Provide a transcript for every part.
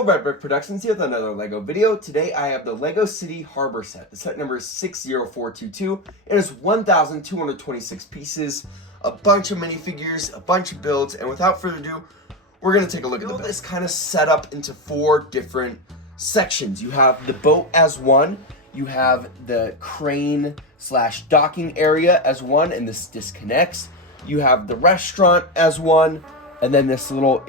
Hello, Red Brick Productions here with another LEGO video. Today I have the LEGO City Harbor set. The set number is 60422. It is 1,226 pieces, a bunch of minifigures, a bunch of builds, and without further ado, we're going to take a look at the build. It's kind of set up into 4 different sections. You have the boat as one, you have the crane / docking area as one, and this disconnects. You have the restaurant as one, and then this little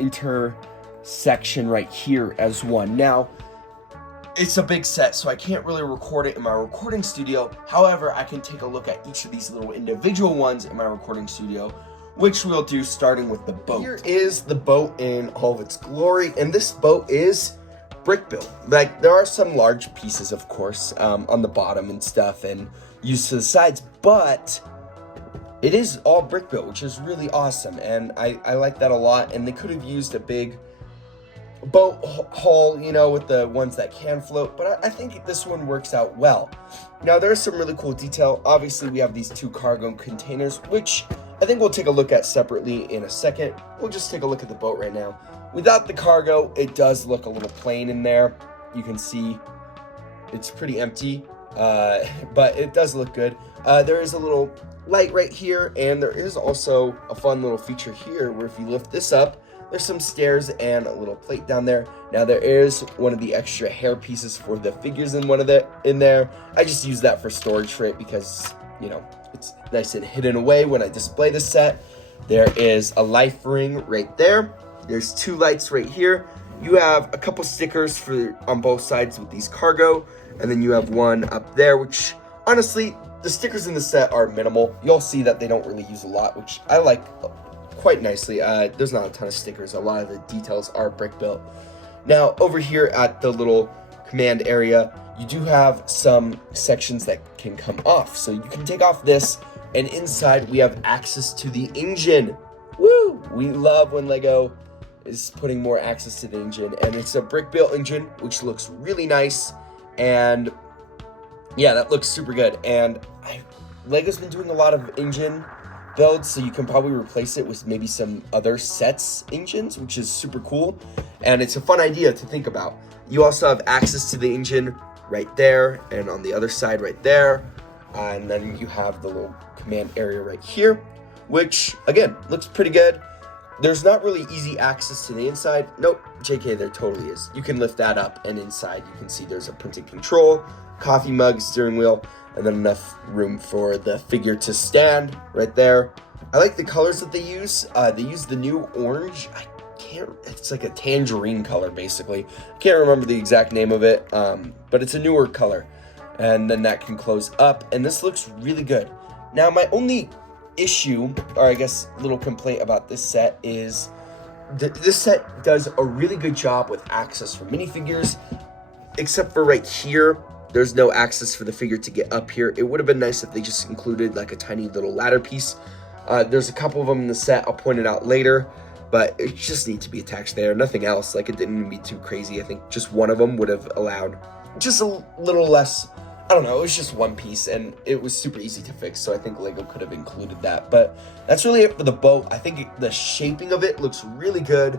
section right here as one. Now, it's a big set, so I can't really record it in my recording studio. However, I can take a look at each of these little individual ones in my recording studio, which we'll do starting with the boat. Here is the boat in all of its glory, and this boat is brick built. Like, there are some large pieces, of course, on the bottom and stuff, and used to the sides, but it is all brick built, which is really awesome, and I like that a lot. And they could have used a big boat hull, you know, with the ones that can float, but I think this one works out well. Now, there's some really cool detail. Obviously, we have these 2 cargo containers, which I think we'll take a look at separately in a second. We'll just take a look at the boat right now. Without the cargo, it does look a little plain in there. You can see it's pretty empty, but it does look good. There is a little light right here, and there is also a fun little feature here where if you lift this up, there's some stairs and a little plate down there. Now, there is one of the extra hair pieces for the figures in there. I just use that for storage for it because, you know, it's nice and hidden away when I display the set. There is a life ring right there. There's 2 lights right here. You have a couple stickers on both sides with these cargo, and then you have one up there, which honestly, the stickers in the set are minimal. You'll see that they don't really use a lot, which I like quite nicely. There's not a ton of stickers. A lot of the details are brick built. Now, over here at the little command area, you do have some sections that can come off. So you can take off this, and inside we have access to the engine. Woo! We love when LEGO is putting more access to the engine, and it's a brick built engine, which looks really nice. And yeah, that looks super good. And LEGO's been doing a lot of engine builds, so you can probably replace it with maybe some other sets engines, which is super cool, and it's a fun idea to think about. You also have access to the engine right there, and on the other side right there, and then you have the little command area right here, which again looks pretty good. There's not really easy access to the inside. Nope, JK, there totally is. You can lift that up, and inside you can see there's a printed control, coffee mug, steering wheel, and then enough room for the figure to stand right there. I like the colors that they use. They use the new orange. It's like a tangerine color, basically. I can't remember the exact name of it, but it's a newer color. And then that can close up, and this looks really good. Now, my only issue, or I guess little complaint about this set is this set does a really good job with access for minifigures, except for right here. There's no access for the figure to get up here. It would have been nice if they just included like a tiny little ladder piece. There's a couple of them in the set. I'll point it out later, but it just needs to be attached there. Nothing else. Like, it didn't even be too crazy. I think just one of them would have allowed just a little less. I don't know. It was just one piece, and it was super easy to fix. So I think LEGO could have included that. But that's really it for the boat. I think the shaping of it looks really good.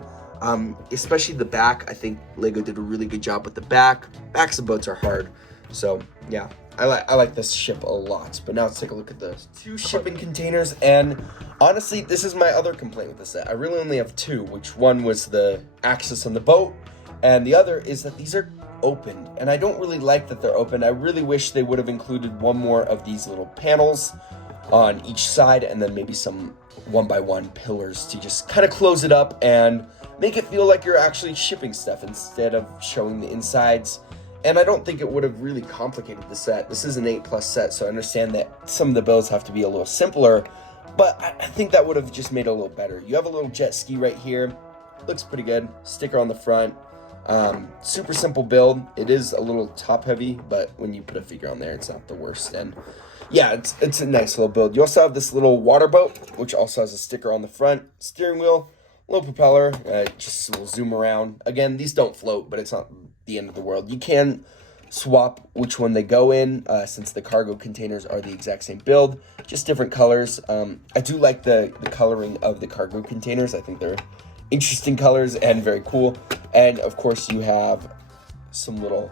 Especially the back. I think LEGO did a really good job with the back. Backs of boats are hard. So yeah, I like this ship a lot. But now let's take a look at the 2 shipping containers. And honestly, this is my other complaint with the set. I really only have 2, which one was the access on the boat, and the other is that these are opened. And I don't really like that they're open. I really wish they would have included one more of these little panels on each side, and then maybe some 1x1 pillars to just kind of close it up and make it feel like you're actually shipping stuff instead of showing the insides. And I don't think it would have really complicated the set. This is an 8+ set, so I understand that some of the builds have to be a little simpler, but I think that would have just made it a little better. You have a little jet ski right here. Looks pretty good. Sticker on the front. Super simple build. It is a little top heavy, but when you put a figure on there, it's not the worst. And yeah, it's a nice little build. You also have this little water boat, which also has a sticker on the front. Steering wheel, little propeller. Just will zoom around. Again, these don't float, but it's not the end of the world. You can swap which one they go in, since the cargo containers are the exact same build, just different colors. I do like the coloring of the cargo containers. I think they're interesting colors and very cool. And of course you have some little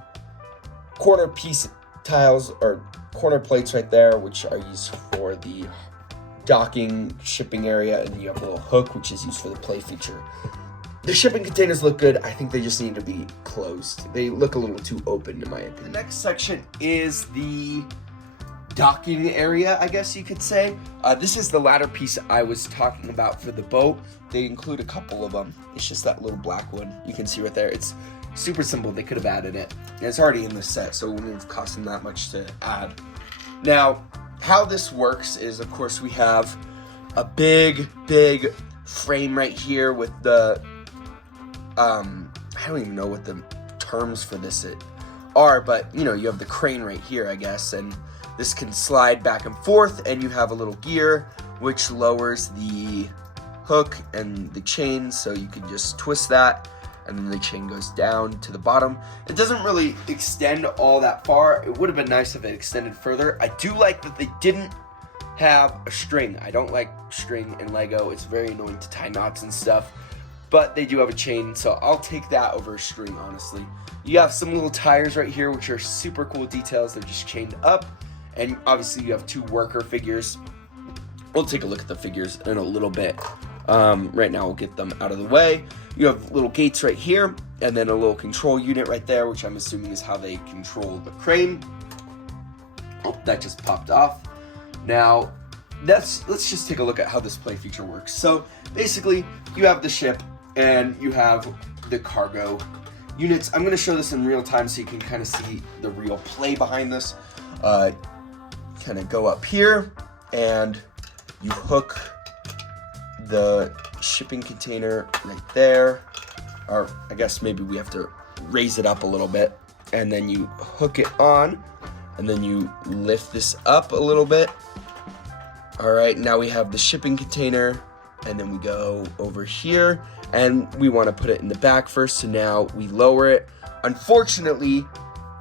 corner piece tiles or corner plates right there, which are used for the docking shipping area, and you have a little hook which is used for the play feature. The shipping containers look good. I think they just need to be closed. They look a little too open in my opinion. The next section is the docking area, I guess you could say. This is the ladder piece I was talking about for the boat. They include a couple of them. It's just that little black one you can see right there. It's super simple. They could have added it. And it's already in the set, so it wouldn't have cost them that much to add. Now, how this works is, of course, we have a big frame right here with the, I don't even know what the terms for this are, but, you know, you have the crane right here, I guess, and this can slide back and forth, and you have a little gear which lowers the hook and the chain, so you can just twist that, and then the chain goes down to the bottom. It doesn't really extend all that far. It would have been nice if it extended further. I do like that they didn't have a string. I don't like string in Lego. It's very annoying to tie knots and stuff, but they do have a chain, so I'll take that over a string, honestly. You have some little tires right here, which are super cool details. They're just chained up, and obviously you have two worker figures. We'll take a look at the figures in a little bit. Right now we'll get them out of the way. You have little gates right here, and then a little control unit right there, which I'm assuming is how they control the crane. Oh, that just popped off. Now, let's just take a look at how this play feature works. So basically, you have the ship, and you have the cargo units. I'm going to show this in real time so you can kind of see the real play behind this. Kind of go up here, and you hook the shipping container right there, or I guess maybe we have to raise it up a little bit, and then you hook it on, and then you lift this up a little bit. All right, now we have the shipping container, and then we go over here, and we want to put it in the back first, so now we lower it. Unfortunately,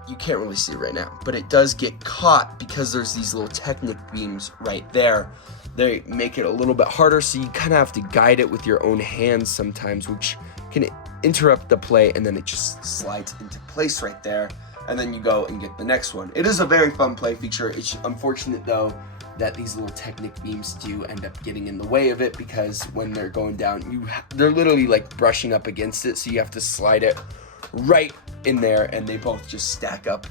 you can't really see it right now, but it does get caught because there's these little Technic beams right there. They make it a little bit harder, so you kind of have to guide it with your own hands sometimes, which can interrupt the play, and then it just slides into place right there, and then you go and get the next one. It is a very fun play feature. It's unfortunate, though, that these little Technic beams do end up getting in the way of it, because when they're going down, they're literally like brushing up against it, so you have to slide it right in there, and they both just stack up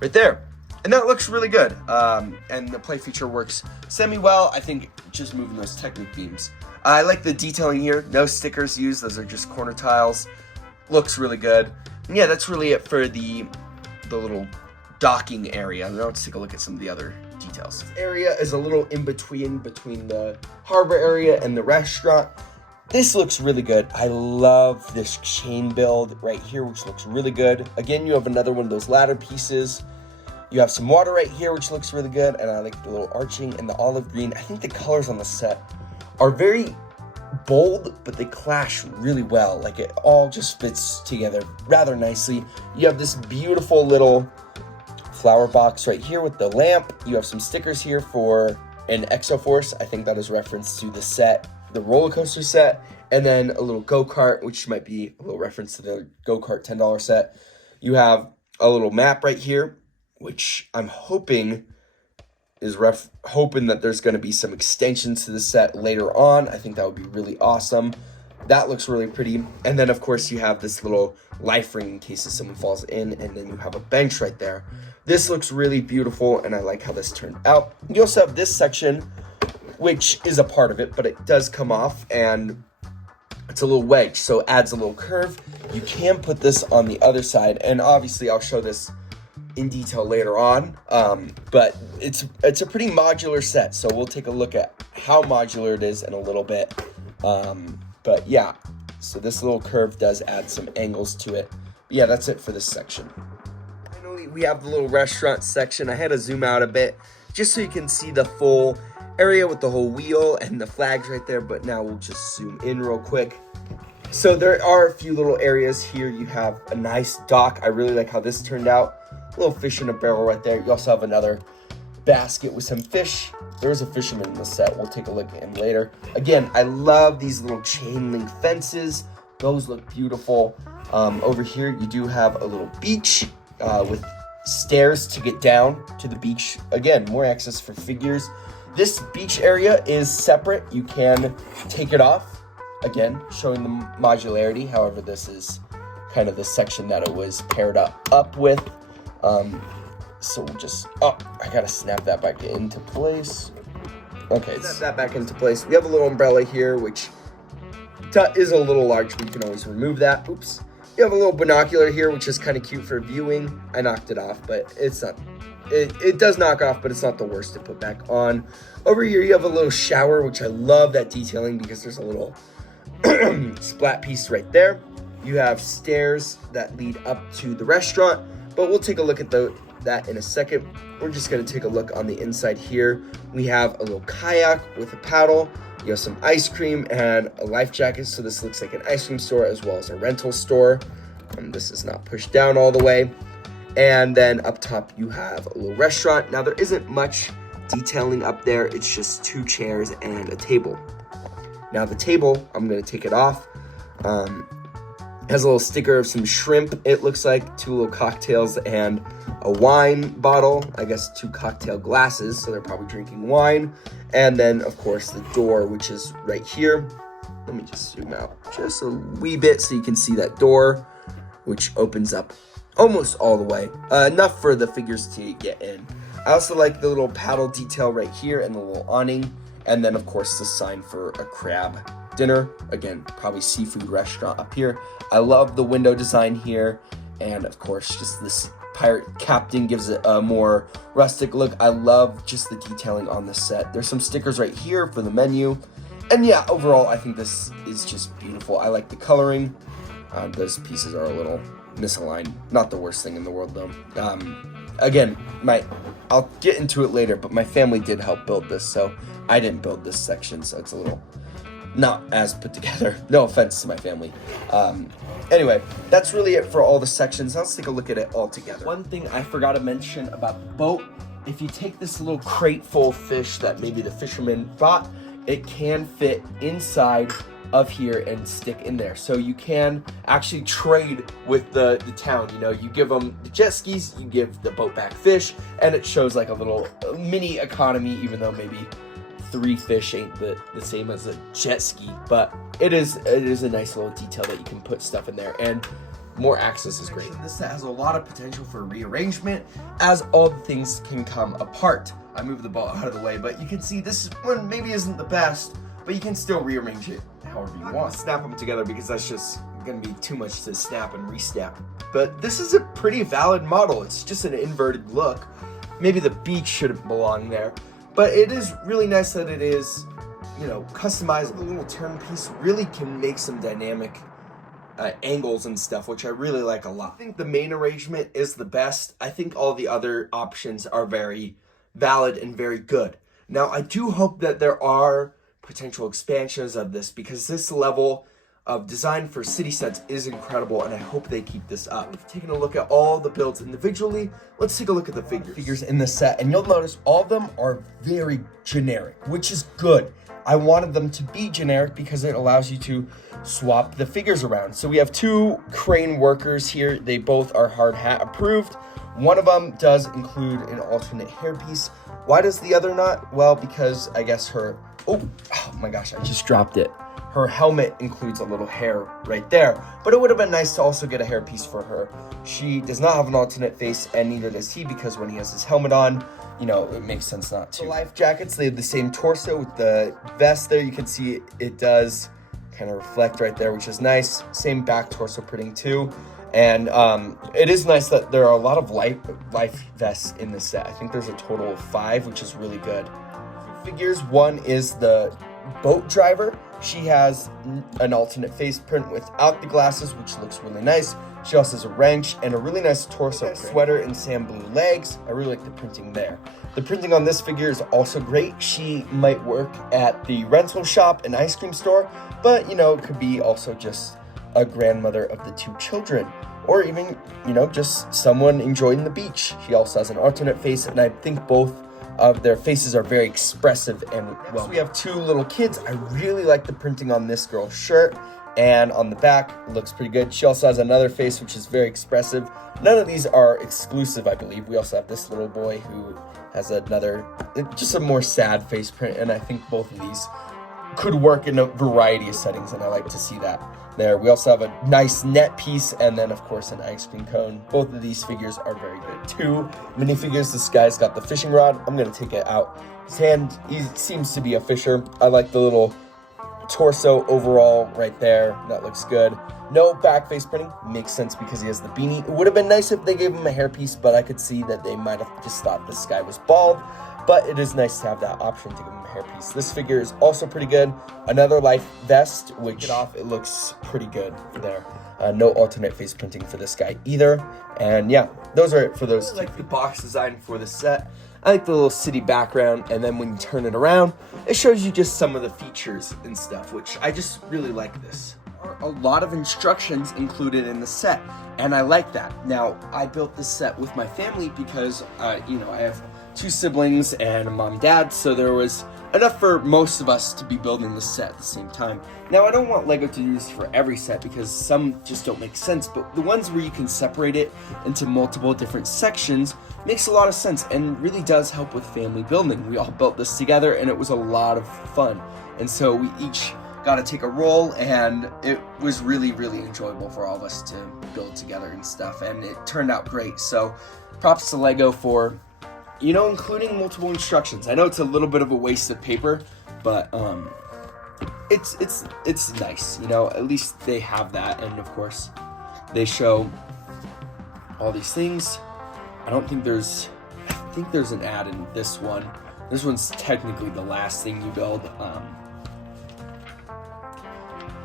right there. And that looks really good, and the play feature works semi-well. I think just moving those Technic beams. I like the detailing here. No stickers used. Those are just corner tiles. Looks really good. And yeah, that's really it for the little docking area. Now let's take a look at some of the other details. This area is a little in between the harbor area and the restaurant. This looks really good. I love this chain build right here, which looks really good. Again, you have another one of those ladder pieces. You have some water right here, which looks really good, and I like the little arching and the olive green. I think the colors on the set are very bold, but they clash really well. Like, it all just fits together rather nicely. You have this beautiful little flower box right here with the lamp. You have some stickers here for an Exoforce. I think that is reference to the set, the roller coaster set, and then a little go-kart, which might be a little reference to the go-kart $10 set. You have a little map right here, which I'm hoping is hoping that there's going to be some extensions to the set later on. I think that would be really awesome. That looks really pretty. And then, of course, you have this little life ring in case someone falls in, and then you have a bench right there. This looks really beautiful, and I like how this turned out. You also have this section, which is a part of it, but it does come off, and it's a little wedge, so it adds a little curve. You can put this on the other side, and obviously I'll show this in detail later on, but it's a pretty modular set, so we'll take a look at how modular it is in a little bit. But yeah, so this little curve does add some angles to it. But yeah, that's it for this section. Finally, we have the little restaurant section. I had to zoom out a bit just so you can see the full area with the whole wheel and the flags right there, but now we'll just zoom in real quick. So there are a few little areas here. You have a nice dock. I really like how this turned out. A little fish in a barrel right there. You also have another basket with some fish. There's a fisherman in the set. We'll take a look at him later. Again, I love these little chain link fences. Those look beautiful. Over here, you do have a little beach with stairs to get down to the beach. Again, more access for figures. This beach area is separate. You can take it off. Again, showing the modularity. However, this is kind of the section that it was paired up with. So we'll just, I gotta snap that back into place. Okay, snap that back into place. We have a little umbrella here, which is a little large, but you can always remove that. Oops. You have a little binocular here, which is kind of cute for viewing. I knocked it off, but it's not, it does knock off, but it's not the worst to put back on. Over here, you have a little shower, which I love that detailing because there's a little splat piece right there. You have stairs that lead up to the restaurant, but we'll take a look at that in a second. We're just gonna take a look on the inside here. We have a little kayak with a paddle. You have some ice cream and a life jacket. So this looks like an ice cream store as well as a rental store. This is not pushed down all the way. And then up top, you have a little restaurant. Now there isn't much detailing up there. It's just 2 chairs and a table. Now the table, I'm gonna take it off. Has a little sticker of some shrimp. It looks like 2 little cocktails and a wine bottle. I guess 2 cocktail glasses, so they're probably drinking wine. And then, of course, the door, which is right here. Let me just zoom out just a wee bit so you can see that door, which opens up almost all the way. Enough for the figures to get in. I also like the little paddle detail right here and the little awning. And then, of course, the sign for a crab dinner. Again, probably seafood restaurant up here. I love the window design here. And, of course, just this pirate captain gives it a more rustic look. I love just the detailing on the set. There's some stickers right here for the menu. And yeah, overall, I think this is just beautiful. I like the coloring. Those pieces are a little misaligned. Not the worst thing in the world, though. Again, I'll get into it later, but my family did help build this, so I didn't build this section, so it's a little not as put together. No offense to my family. Anyway, that's really it for all the sections. Let's take a look at it all together. One thing I forgot to mention about the boat, if you take this little crate full of fish that maybe the fisherman bought, it can fit inside of here and stick in there. So you can actually trade with the town. You know, you give them the jet skis, you give the boat back fish, and it shows like a little mini economy, even though maybe 3 fish ain't the same as a jet ski, but it is a nice little detail that you can put stuff in there, and more access is great. This set has a lot of potential for rearrangement as all the things can come apart. I moved the boat out of the way, but you can see this one maybe isn't the best, but you can still rearrange it however you want. Snap them together because that's just gonna be too much to snap and re-snap. But this is a pretty valid model. It's just an inverted look. Maybe the beach shouldn't belong there. But it is really nice that it is, you know, customizable. The little turn piece really can make some dynamic angles and stuff, which I really like a lot. I think the main arrangement is the best. I think all the other options are very valid and very good. Now, I do hope that there are potential expansions of this because this level of design for city sets is incredible, and I hope they keep this up. Taking a look at all the builds individually, let's take a look at the figures in the set, and you'll notice all of them are very generic, which is good. I wanted them to be generic because it allows you to swap the figures around. So we have 2 crane workers here. They both are hard hat approved. One of them does include an alternate hairpiece. Why does the other not? Well, because I guess oh my gosh, I just dropped it. Her helmet includes a little hair right there, but it would have been nice to also get a hairpiece for her. She does not have an alternate face, and neither does he, because when he has his helmet on, you know, it makes sense not to. The life jackets, they have the same torso with the vest there. You can see it does kind of reflect right there, which is nice. Same back torso printing too. And it is nice that there are a lot of life vests in this set. I think there's a total of 5, which is really good. Figures, one is the boat driver. She has an alternate face print without the glasses, which looks really nice. She also has a wrench and a really nice torso sweater and sand blue legs. I really like the printing there. The printing on this figure is also great. She might work at the rental shop and ice cream store, but you know, it could be also just a grandmother of the 2 children, or even, you know, just someone enjoying the beach. She also has an alternate face, and I think both of their faces are very expressive and well. Next we have two little kids. I really like the printing on this girl's shirt, and on the back it looks pretty good. She also has another face which is very expressive. None of these are exclusive, I believe. We also have this little boy who has another, just a more sad face print, and I think both of these could work in a variety of settings, and I like to see that there. We also have a nice net piece, and then of course an ice cream cone. Both of these figures are very good. Two minifigures. This guy's got the fishing rod. I'm gonna take it out. His hand, he seems to be a fisher. I like the little torso overall right there. That looks good. No back face printing. Makes sense because he has the beanie. It would have been nice if they gave him a hairpiece, but I could see that they might have just thought this guy was bald. But it is nice to have that option to give him a hairpiece. This figure is also pretty good. Another life vest, which it looks pretty good there. No alternate face printing for this guy either. And yeah, those are it for those. I like the box design for the set. I like the little city background, and then when you turn it around, it shows you just some of the features and stuff, which I just really like this. There are a lot of instructions included in the set, and I like that. Now, I built this set with my family because, you know, I have two siblings and a mom and dad, so there was enough for most of us to be building the set at the same time. Now, I don't want Lego to do this for every set because some just don't make sense, but the ones where you can separate it into multiple different sections makes a lot of sense and really does help with family building. We all built this together and it was a lot of fun. And so we each got to take a role, and it was really, really enjoyable for all of us to build together and stuff, and it turned out great. So props to Lego for, you know, including multiple instructions. I know it's a little bit of a waste of paper, but it's nice, you know. At least they have that, and of course, they show all these things. I think there's an ad in this one. This one's technically the last thing you build,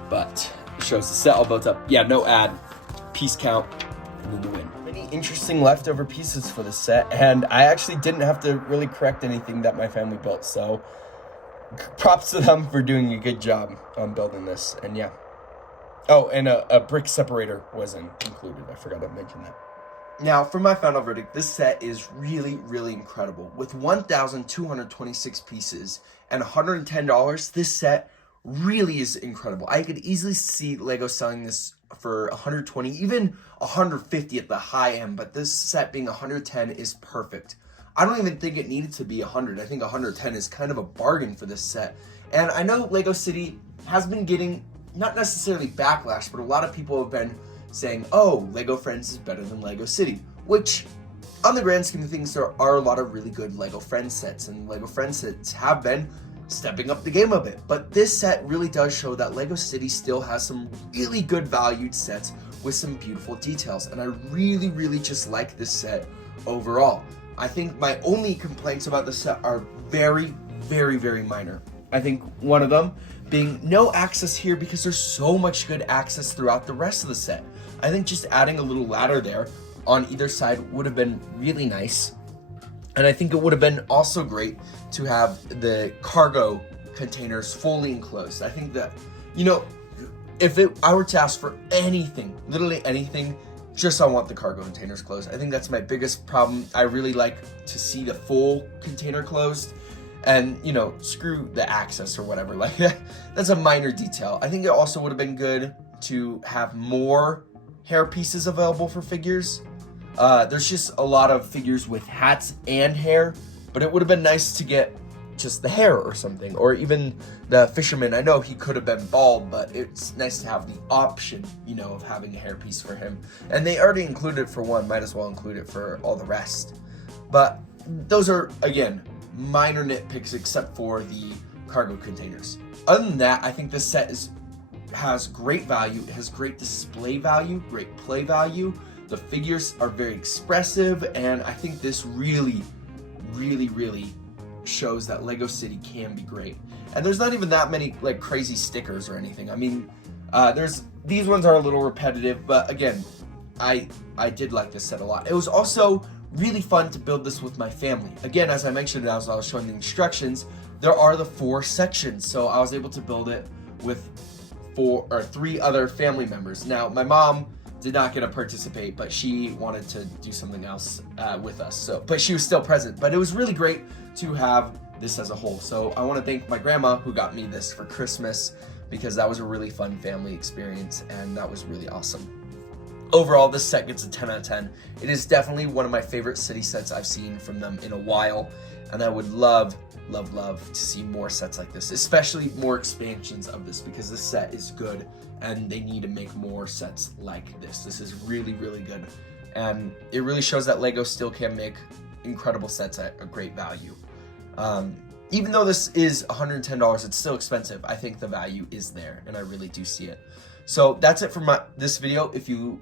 but it shows the set all built up. Yeah, no ad, piece count, and then the win. Many interesting leftover pieces for the set, and I actually didn't have to really correct anything that my family built, so props to them for doing a good job on building this. And yeah. Oh, and a brick separator wasn't included. I forgot to mention that. Now, for my final verdict, this set is really, really incredible. With 1,226 pieces and $110, this set really is incredible. I could easily see Lego selling this for 120, even 150 at the high end, but this set being 110 is perfect. I don't even think it needed to be 100. I think 110 is kind of a bargain for this set. And I know Lego City has been getting, not necessarily backlash, but a lot of people have been saying, oh, Lego Friends is better than Lego City, which on the grand scheme of things, there are a lot of really good Lego Friends sets, and Lego Friends sets have been stepping up the game a bit. But this set really does show that Lego City still has some really good valued sets with some beautiful details, and I really, really just like this set overall. I think my only complaints about the set are very, very, very minor. I think one of them being no access here because there's so much good access throughout the rest of the set. I think just adding a little ladder there on either side would have been really nice. And I think it would have been also great to have the cargo containers fully enclosed. I think that, you know, if I were to ask for anything, literally anything, just I want the cargo containers closed. I think that's my biggest problem. I really like to see the full container closed, and, you know, screw the access or whatever. Like that's a minor detail. I think it also would have been good to have more hair pieces available for figures. There's just a lot of figures with hats and hair, but it would have been nice to get just the hair or something, or even the fisherman. I know he could have been bald, but it's nice to have the option, you know, of having a hairpiece for him. And they already included it for one, might as well include it for all the rest. But those are, again, minor nitpicks except for the cargo containers. Other than that, I think this set has great value. It has great display value, great play value. The figures are very expressive, and I think this really, really, really shows that Lego City can be great. And there's not even that many like crazy stickers or anything. I mean, these ones are a little repetitive, but again, I did like this set a lot. It was also really fun to build this with my family. Again, as I mentioned as I was showing the instructions, there are the 4 sections, so I was able to build it with 3 other family members. Now, my mom did not get to participate, but she wanted to do something else with us. So, but she was still present. But it was really great to have this as a whole. So I want to thank my grandma who got me this for Christmas, because that was a really fun family experience and that was really awesome. Overall, this set gets a 10 out of 10. It is definitely one of my favorite city sets I've seen from them in a while, and I would love to see more sets like this, especially more expansions of this, because this set is good and they need to make more sets like this. This is really good, and it really shows that Lego still can make incredible sets at a great value. Even though this is $110, it's still expensive. I think the value is there, and I really do see it. So that's it for this video. If you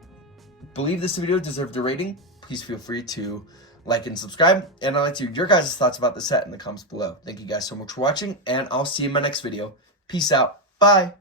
believe this video deserved a rating, please feel free to like and subscribe. And I'd like to hear your guys' thoughts about the set in the comments below. Thank you guys so much for watching, and I'll see you in my next video. Peace out. Bye.